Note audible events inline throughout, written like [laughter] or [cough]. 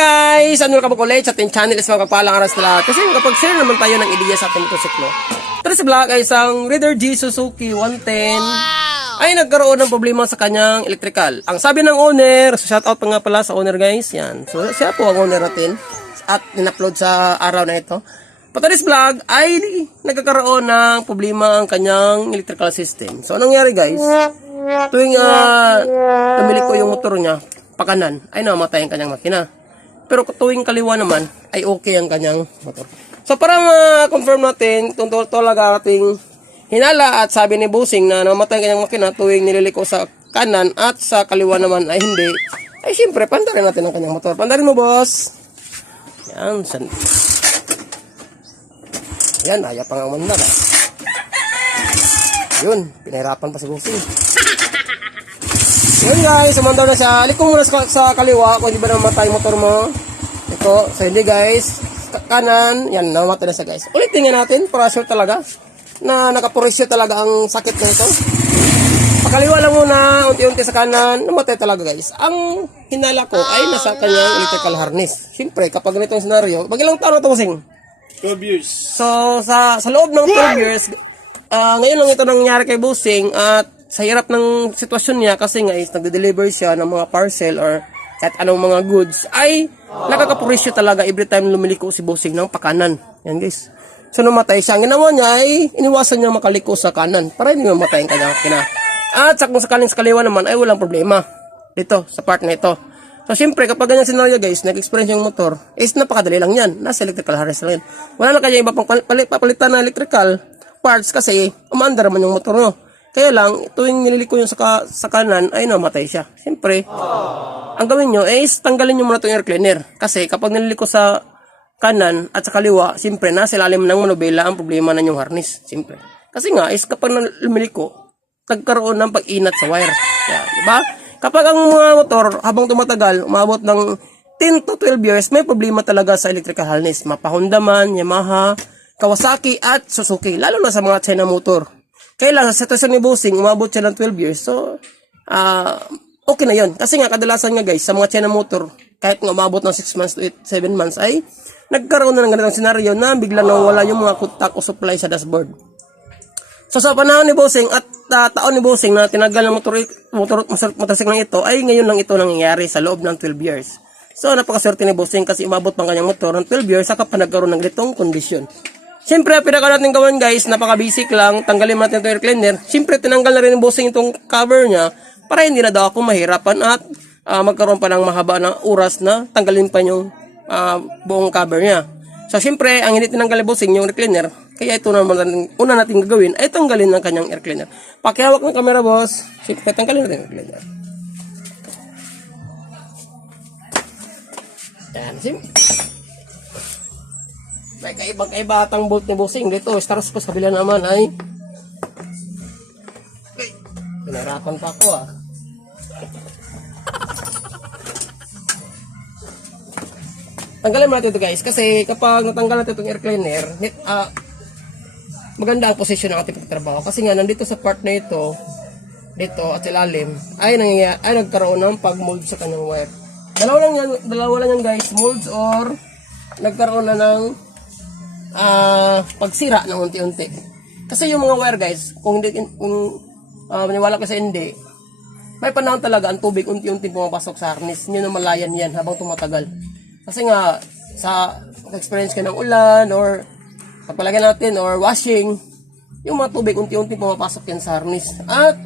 guys! Ano ka ulit sa ating channel is mga kapalang aras na lahat. Kasi kapag share naman tayo ng ideya sa ating motosiklo. Tara sa vlog ay isang Reader G Suzuki 110 ay nagkaroon ng problema sa kanyang electrical. Ang sabi ng owner, so shout out pa nga pala sa owner guys, yan. So siya po ang owner natin at in-upload sa araw na ito. Patalis vlog ay nagkakaroon ng problema ang kanyang electrical system. So anong nangyari guys? Tuwing uh, tumili ko yung motor niya, pakanan, ay namatay ang kanyang makina. Pero tuwing kaliwa naman, ay okay ang kanyang motor. So para ma-confirm natin, kung talaga ating hinala at sabi ni Busing na namatay ang kanyang makina tuwing nililiko sa kanan at sa kaliwa naman ay hindi, ay siyempre, pandarin natin ang kanyang motor. Pandarin mo, boss. Yan, san... Yan, ayaw pa nga umanda ka. Yun, pinahirapan pa si Busing. Yun guys, sumandaw na siya. Alik ko muna sa, sa kaliwa kung hindi ba namatay motor mo. Ito, so hindi guys. Ka- kanan, yan, namatay na siya guys. Ulitin nga natin, para sure talaga. Na nakapurisyo talaga ang sakit na ito. Pakaliwa lang muna, unti-unti sa kanan, namatay talaga guys. Ang hinala ko ay nasa kanyang electrical harness. Siyempre, kapag ganito yung scenario, mag ilang taon na ito, Sing? 12 years. So, sa, sa loob ng 12 years, ah, ngayon lang ito nangyari kay Busing at sa hirap ng sitwasyon niya kasi nga is nagde-deliver siya ng mga parcel or kahit anong mga goods ay nakakapurisyo talaga every time lumiliko si Busing ng pakanan. Yan guys. So, namatay siya. Ang ginawa niya ay iniwasan niya makaliko sa kanan para hindi mamatay ang kanyang kina. At sa kung sakaling sa kaliwa naman ay walang problema. Dito, sa part na ito. So, siyempre, kapag ganyan scenario, guys, nag-experience yung motor, is napakadali lang yan. Nasa electrical harness lang yan. Wala na kaya iba pang pal- palit, papalitan na electrical parts kasi umaandar man yung motor mo. Kaya lang, tuwing nililiko yung sa, ka- sa kanan, ay namatay siya. Siyempre, ang gawin nyo is tanggalin nyo muna itong air cleaner. Kasi kapag nililiko sa kanan at sa kaliwa, siyempre, nasa ilalim ng manubela ang problema na yung harness. Siyempre. Kasi nga, is kapag lumiliko, nagkaroon ng pag-inat sa wire. Kaya, di ba? Kapag ang mga motor, habang tumatagal, umabot ng 10 to 12 years, may problema talaga sa electrical harness. Mapa Honda man, Yamaha, Kawasaki at Suzuki. Lalo na sa mga China motor. Kaya lang, sa sitwasyon ni Bossing, umabot siya ng 12 years. So, ah okay na yon Kasi nga, kadalasan nga guys, sa mga China motor, kahit nga umabot ng 6 months to 7 months, ay nagkaroon na ng ganitong senaryo na bigla nawala yung mga kutak o supply sa dashboard. So sa panahon ni Bossing at ah, taon ni Bossing na tinagal ng motor, motor, motor, motorsiklo ito ay ngayon lang ito nangyayari sa loob ng 12 years. So napakaswerte ni Bossing kasi umabot pang kanyang motor ng 12 years saka pa nagkaroon ng ganitong kondisyon. Siyempre, pinaka natin gawin guys, napaka-basic lang, tanggalin natin itong air cleaner. Siyempre, tinanggal na rin ni Bossing itong cover niya para hindi na daw ako mahirapan at ah, magkaroon pa ng mahaba na oras na tanggalin pa yung ah, buong cover niya. So, siyempre, ang hindi tinanggal ni Bossing yung air cleaner, kaya ito naman natin, una natin gagawin ay tanggalin ang kanyang air cleaner. Pakihawak ng camera, boss. Siyempre, tanggalin natin ang air cleaner. Yan, sim. May kaibang kaiba atang bolt ni Bossing. Dito, stars ko sa kabila naman ay... Pinarapan pa ako ah. [laughs] Tanggalin mo natin ito guys kasi kapag natanggal natin itong air cleaner, net, ah, maganda ang posisyon ng ating pagtrabaho kasi nga nandito sa part na ito dito at ilalim ay nangyayari ay nagkaroon ng pag-mold sa kanyang wire. Dalawa lang yan, dalawa lang yan guys, molds or nagkaroon na ng ah pagsira ng unti-unti. Kasi yung mga wire guys, kung hindi kung ah, maniwala ka sa hindi, may panahon talaga ang tubig unti-unti pumapasok sa harness. Yun ang malayan yan habang tumatagal. Kasi nga, sa experience ka ng ulan or pagpalagay natin or washing, yung mga tubig unti-unti pumapasok yan sa harness. At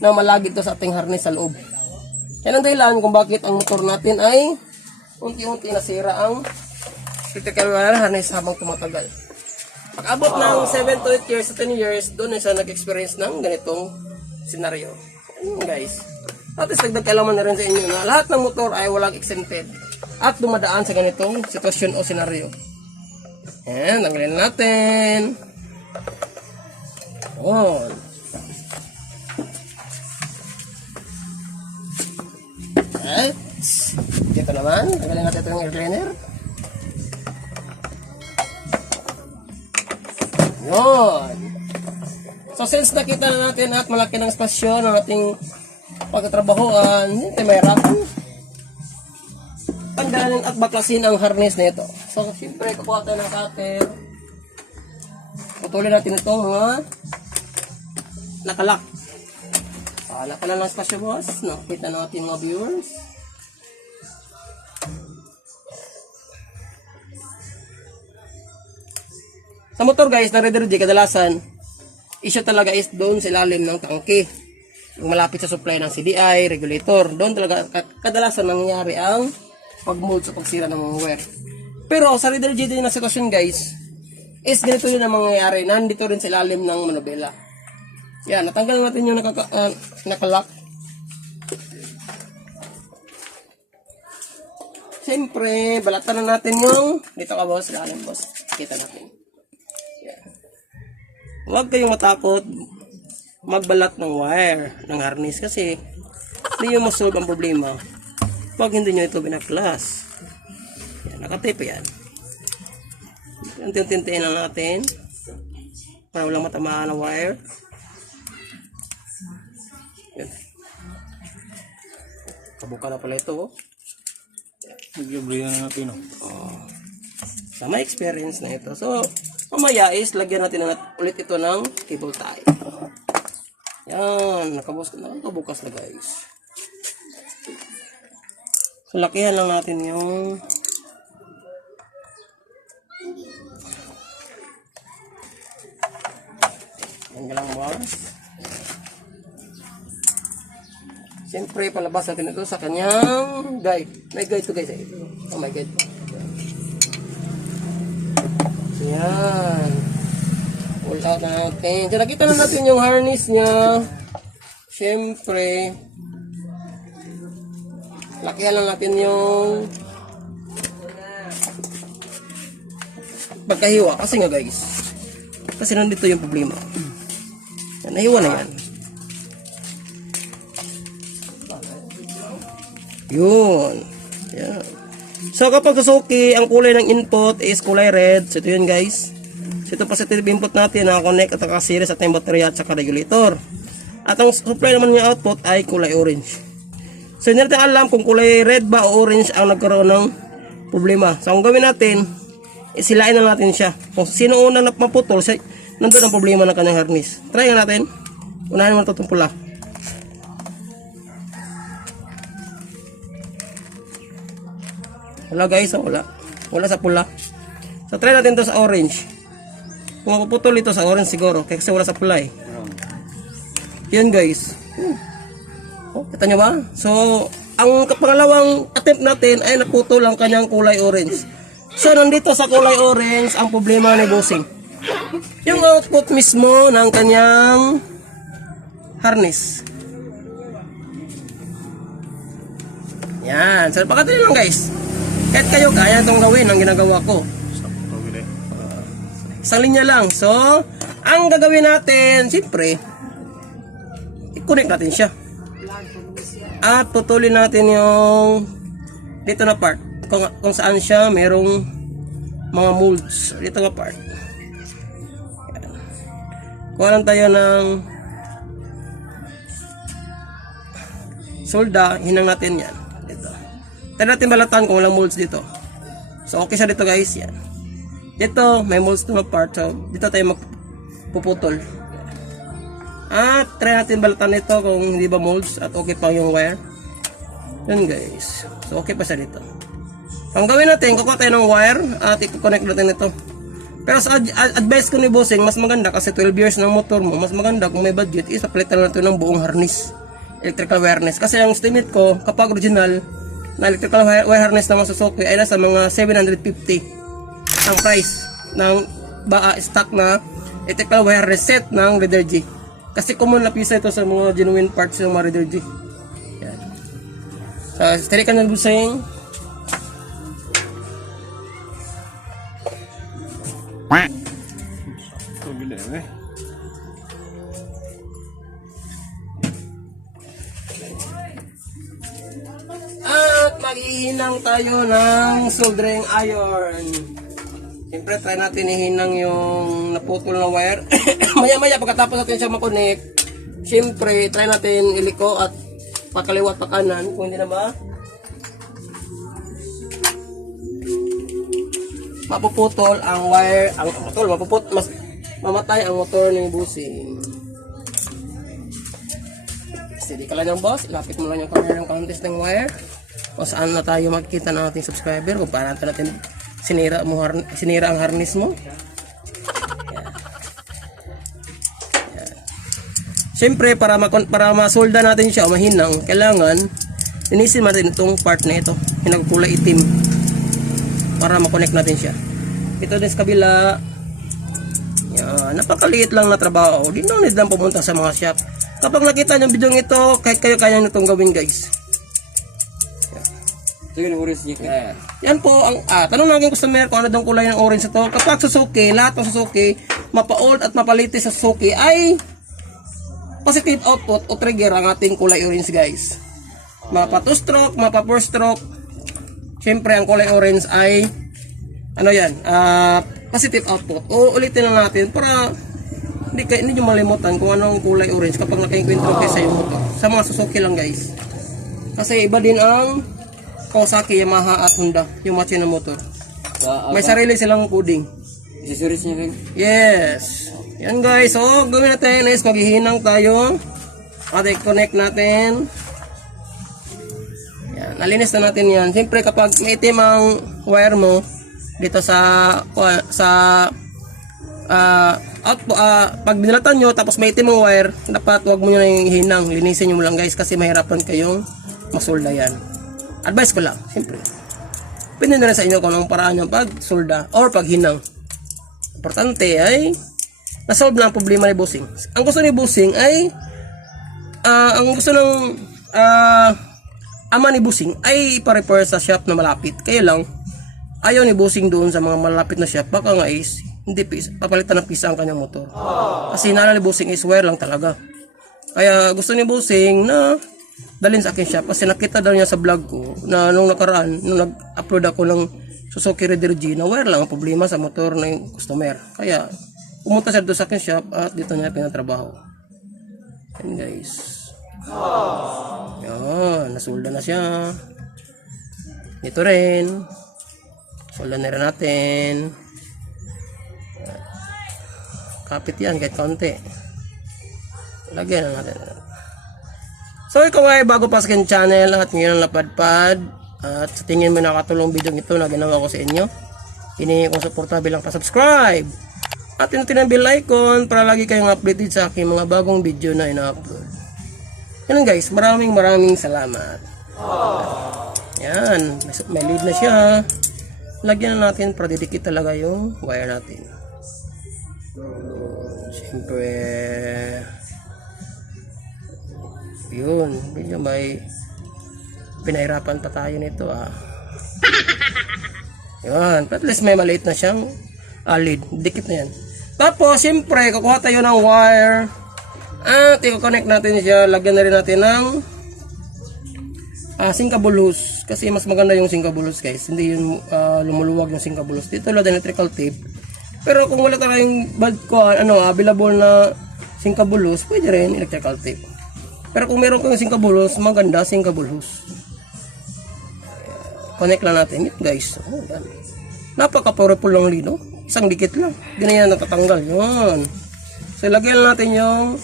na malagi to sa ating harness sa loob. Yan ang dahilan kung bakit ang motor natin ay unti-unti nasira ang critical wire harness habang tumatagal. Pag abot ng 7 to 8 years to 10 years, doon na siya nag-experience ng ganitong senaryo. Ayun guys. At least dagdag kalaman na rin sa inyo na lahat ng motor ay walang exempted at dumadaan sa ganitong sitwasyon o senaryo. Ayan, tanggalin natin. Ayan. Alright. Dito naman, tanggalin natin itong air cleaner. Yun. So since nakita na natin at malaki ng spasyo ng ating pagtatrabahuan, hindi tayo mahirapan. tanggalin at baklasin ang harness na ito. So, siyempre, kukuha tayo ng cutter. Putulin natin itong mga nakalak. Paala ka na lang spasyo boss. Nakita natin mga viewers. Sa motor guys, na Red kadalasan, issue talaga is doon sa ilalim ng tangke. Yung malapit sa supply ng CDI, regulator. Doon talaga ka- kadalasan nangyayari ang pag-mold sa pagsira ng wire. Pero sa Red Red na sitwasyon guys, is ganito yun ang mangyayari. Nandito rin sa ilalim ng manubela. Yan, natanggal natin yung nakaka, ah, nakalock. Siyempre, balatan na natin yung dito ka boss, ilalim boss. Kita natin. Huwag kayong matakot magbalat ng wire, ng harness kasi hindi nyo masolve ang problema pag hindi nyo ito binaklas. Yan, nakatape yan. Unti-unti lang natin para walang matamaan ng wire. Yan. Kabuka na pala ito. Oh. Nag-agree na natin, no? Sa may experience na ito. So, mamaya is lagyan natin na ulit ito ng cable tie. Yan, nakabus nakabukas na guys. So, lakihan lang natin yung Yan ka lang boss. Siyempre, palabas natin ito sa kanyang guide. May guide to guys. eh. Oh, may guide. So, yan. Pull out na natin. So, nakita na natin yung harness niya. Siyempre, lakihan lang natin yung pagkahiwa. Kasi nga guys, kasi nandito yung problema. Yan, nahiwa na yan. Yun. Yan. So kapag susuki, ang kulay ng input is kulay red. So ito yun guys. So ito positive input natin na connect at naka-series at yung baterya at saka regulator. At ang supply naman ng output ay kulay orange. So hindi natin alam kung kulay red ba o orange ang nagkaroon ng problema. So ang gawin natin, isilain na natin siya. Kung sino unang siya, nandun ang problema ng kanyang harness. Try natin. Unahin mo na itong pula. Wala guys, oh, wala. Wala sa pula. So try natin to sa orange. Kung mapuputol ito sa orange siguro, kasi wala sa pula eh. Yan guys. Hmm. Oh, kita nyo ba? So, ang pangalawang attempt natin ay naputol ang kanyang kulay orange. So, nandito sa kulay orange ang problema ni Bossing. Yung output mismo ng kanyang harness. Yan. So, pakatili lang guys. Kahit kayo, kaya itong gawin ang ginagawa ko. Isang linya lang. So, ang gagawin natin, siyempre, i-connect natin siya. At putulin natin yung dito na part. Kung, kung saan siya merong mga molds. Dito na part. Yan. Kuha lang tayo ng solda. Hinang natin yan. Dito. Tayo natin balatan kung walang molds dito. So, okay siya dito guys. Yan. Dito, may molds na part. So, dito tayo magpuputol. At try natin balatan ito kung hindi ba molds at okay pa yung wire. Yan guys. So, okay pa siya dito. Ang gawin natin, kukuha tayo ng wire at i-connect natin ito. Pero sa ad- ad- advice ko ni Bossing, mas maganda kasi 12 years ng motor mo, mas maganda kung may budget, is papalitan natin ng buong harness. Electrical wireless. Kasi ang estimate ko, kapag original, na electrical wire harness ng mga ay nasa mga 750 ang price ng ba stock na electrical wire reset ng Reader G. Kasi common na pisa ito sa mga genuine parts ng mga Reader G. Yan. So, steady ka na busing. Sakto, gila, eh. Maghihinang tayo ng soldering iron. Siyempre, try natin ihinang yung naputol na wire. [coughs] Maya-maya, pagkatapos natin siya makonek, siyempre, try natin iliko at pakaliwat pa kanan. Kung hindi na ba, mapuputol ang wire, ang putol, mapuput, mas mamatay ang motor ni Busing. Steady ka lang yan, boss. Lapit mo lang yung camera ng contest ng wire. O saan na tayo makikita ng ating subscriber kung paano natin sinira, mo, sinira ang harness mo. Siyempre, para, makon- para masolda natin siya o mahinang, kailangan linisin natin itong part na ito, yung itim, para makonect natin siya. Ito din sa kabila, yan, napakaliit lang na trabaho. Di na lang pumunta sa mga shop. Kapag nakita ang video ito, kahit kayo kaya nyo itong gawin guys. Ito yung oras niya. Yan po ang ah, tanong ng customer kung ano daw kulay ng orange ito. Kapag Suzuki, lahat ng Suzuki, mapa-old at mapalitis sa Suzuki ay positive output o trigger ang ating kulay orange guys. Mapa 2 stroke, mapa 4 stroke. Siyempre ang kulay orange ay ano yan, ah, positive output. O ulitin lang natin para hindi kayo hindi nyo malimutan kung anong kulay orange kapag nakainkwentro kayo sa iyong motor. Sa mga Suzuki lang guys. Kasi iba din ang Kawasaki, Yamaha at Honda, yung match ng motor. May sarili silang coding. Isusuris niya rin. Yes. Yan guys. So, gawin natin is maghihinang tayo. At i-connect natin. Yan. Nalinis na natin yan. Siyempre kapag may itim ang wire mo dito sa sa ah out ah, pag dinalatan nyo tapos may itim ang wire dapat wag mo nyo na hinang linisin nyo mo lang guys kasi mahirapan kayong masolda yan advice ko lang siyempre pwede na rin sa inyo kung anong paraan yung pagsolda or paghinang importante ay nasolve na ang problema ni Bossing. Ang gusto ni Bossing ay ah, ang gusto ng ah, ama ni Bossing ay ipa-repair sa shop na malapit. Kaya lang ayaw ni Bossing doon sa mga malapit na shop baka nga is hindi papalitan ng pisa ang kanyang motor. Kasi nala ni Bossing is wear lang talaga. Kaya gusto ni Bossing na dalhin sa akin shop kasi nakita daw niya sa vlog ko na nung nakaraan nung nag-upload ako ng Suzuki Raider G na wire lang ang problema sa motor ng customer. Kaya pumunta siya doon sa akin shop at dito niya pinatrabaho. Yan guys. Yan, nasulda na siya. Ito rin. Sulda na rin natin. Kapit yan kahit konti. Lagyan na natin. So ikaw ay bago pa sa akin channel at ngayon napadpad at sa tingin mo nakatulong video ito na ginawa ko sa inyo. Hinihingi kong suporta bilang pa-subscribe. At pinutin ang bell icon para lagi kayong updated sa aking mga bagong video na ina-upload. Yan guys, maraming maraming salamat. Yan, may lead na siya. Lagyan na natin para didikit talaga yung wire natin. Siyempre, yun, medyo may pinahirapan pa tayo nito ah. [laughs] Yun, at least may maliit na siyang ah, lead. Dikit na yan. Tapos, siyempre, kukuha tayo ng wire. At i-connect natin siya. Lagyan na rin natin ng ah, sinkabulus. Kasi mas maganda yung sinkabulus guys. Hindi yung ah, lumuluwag yung sinkabulus. Dito lang electrical tape. Pero kung wala tayong bad ko, ano, available na sinkabulus, pwede rin electrical tape. Pero kung meron kang sinkabulus, maganda sinkabulus. Connect lang natin ito guys. Oh, yan. Napaka-powerful ng lino. Isang dikit lang. Hindi na yan natatanggal. Yun. So, lagyan natin yung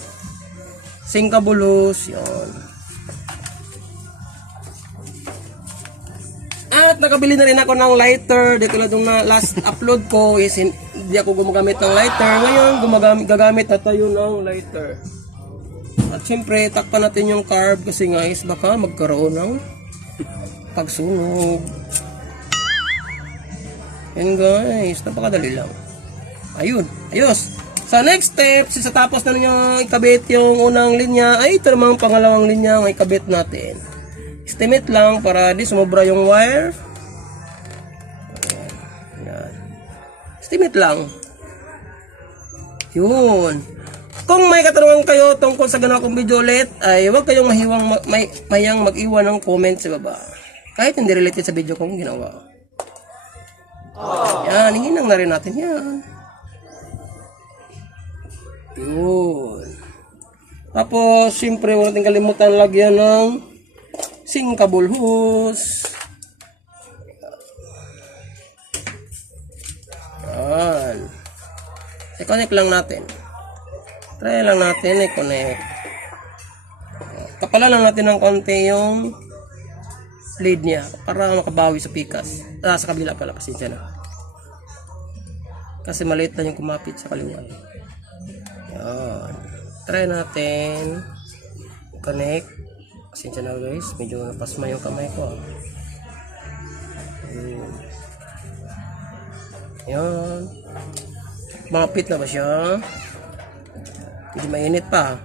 sinkabulus. Yun. At nakabili na rin ako ng lighter. Di tulad nung na last [laughs] upload ko is hin- hindi ako gumagamit ng lighter. Ngayon, gumagamit, gagamit na tayo ng lighter. At syempre, takpan natin yung carb kasi nga is baka magkaroon ng pagsunog. Yan guys, napakadali lang. Ayun, ayos. Sa next step, sa tapos na ninyo ikabit yung unang linya, ay ito naman ang pangalawang linya ang ikabit natin. Estimate lang para di sumobra yung wire. Ayan. Estimate lang. Yun. Kung may katanungan kayo tungkol sa ganawa kong video ulit, ay huwag kayong mahiwang, ma- may, mayang mag-iwan ng comment sa baba. Kahit hindi related sa video kong ginawa. Yan, hinang na rin natin yan. Yun. Tapos, siyempre, huwag natin kalimutan lagyan ng singkabulhos. I-connect lang natin. Try lang natin i-connect. Kapala lang natin ng konti yung lead niya para makabawi sa pikas. Ah, sa kabila pala, pasensya na. Kasi maliit lang yung kumapit sa kaliwa. Yan. Try natin. Connect. Pasensya na guys, medyo napasma yung kamay ko. ah. Hmm. Yan. Mapit na ba siya? Hindi mainit pa.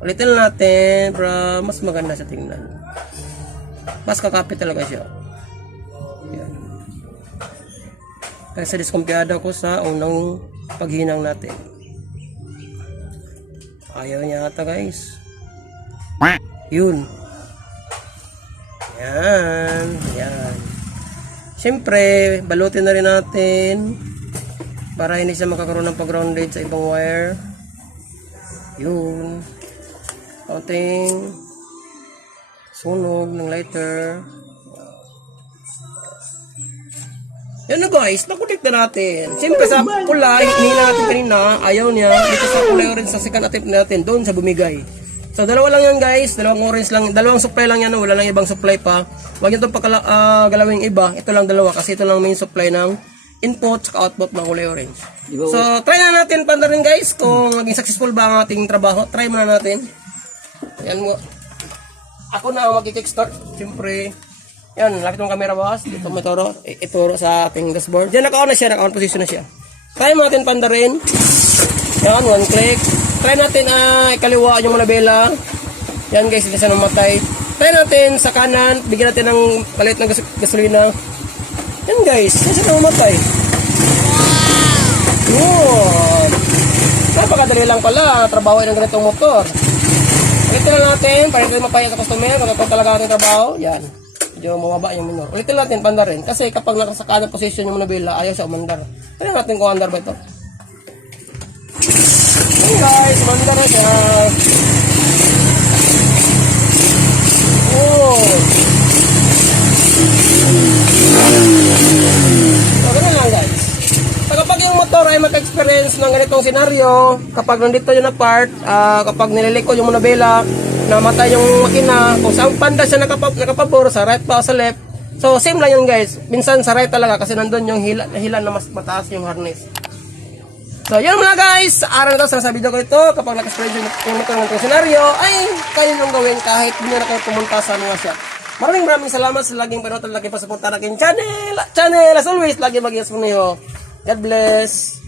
Ulitin natin para mas maganda sa tingnan. Mas kakapit talaga siya. Yan. Kasi diskumpiyado ko sa unang paghinang natin. Ayaw niya ata guys. Yun. Yan. Yan. Siyempre, balutin na rin natin para hindi siya makakaroon ng pag-grounded sa ibang wire. Yun. Konting sunog ng lighter. Yan na guys, nakulik na natin. Siyempre sa kulay, hinila natin kanina, ayaw niya. Dito sa kulay orange sa second attempt natin, doon sa bumigay. So dalawa lang yan guys, dalawang orange lang, dalawang supply lang yan, wala lang ibang supply pa. Huwag nyo itong ah, galawing iba, ito lang dalawa kasi ito lang main supply ng input at output ng kulay orange. So try na natin pa na rin guys kung maging successful ba ang ating trabaho. Try muna natin. Yan mo. Ako na ang mag-kickstart. Siyempre, yan, lapit mong camera boss. Dito mo ituro, sa ating dashboard. Diyan naka-on na siya, naka-on position na siya. Try mo natin panda rin. Yan, one click. Try natin ah, ikaliwa yung manabela. Yan guys, hindi siya namatay. Try natin sa kanan, bigyan natin ng palit ng gas- gasolina. Yan guys, hindi siya namatay. Yun. Napakadali lang pala, trabaho ng ganitong motor. Ulitin lang natin, para ito mapayag sa customer, kung ito talaga ating trabaho, yan. Medyo mababa yung minor. Ulitin natin, panda rin. Kasi kapag nasa kanan position yung manabila, ayaw siya umandar. Tignan natin kung andar ba ito. Hey guys, umandar na siya. Oh. So, ganun lang guys. So, kapag yung motor ay maka-experience ng ganitong senaryo, kapag nandito yung na part, ah, kapag nililiko yung manabela, namatay yung makina, kung saan panda siya nakapab nakapabor, sa right pa o sa left, so same lang yun guys. Minsan sa right talaga kasi nandun yung hila, hila na mas mataas yung harness. So, yun mga guys. Araw na sa video ko ito, kapag nakaspread yung, motor ng senaryo, ay kaya nyo gawin kahit hindi na kayo pumunta sa mga shop. Maraming maraming salamat sa laging panood at laging pasupunta na aking channel. Channel, as always, lagi mag-yes. God bless.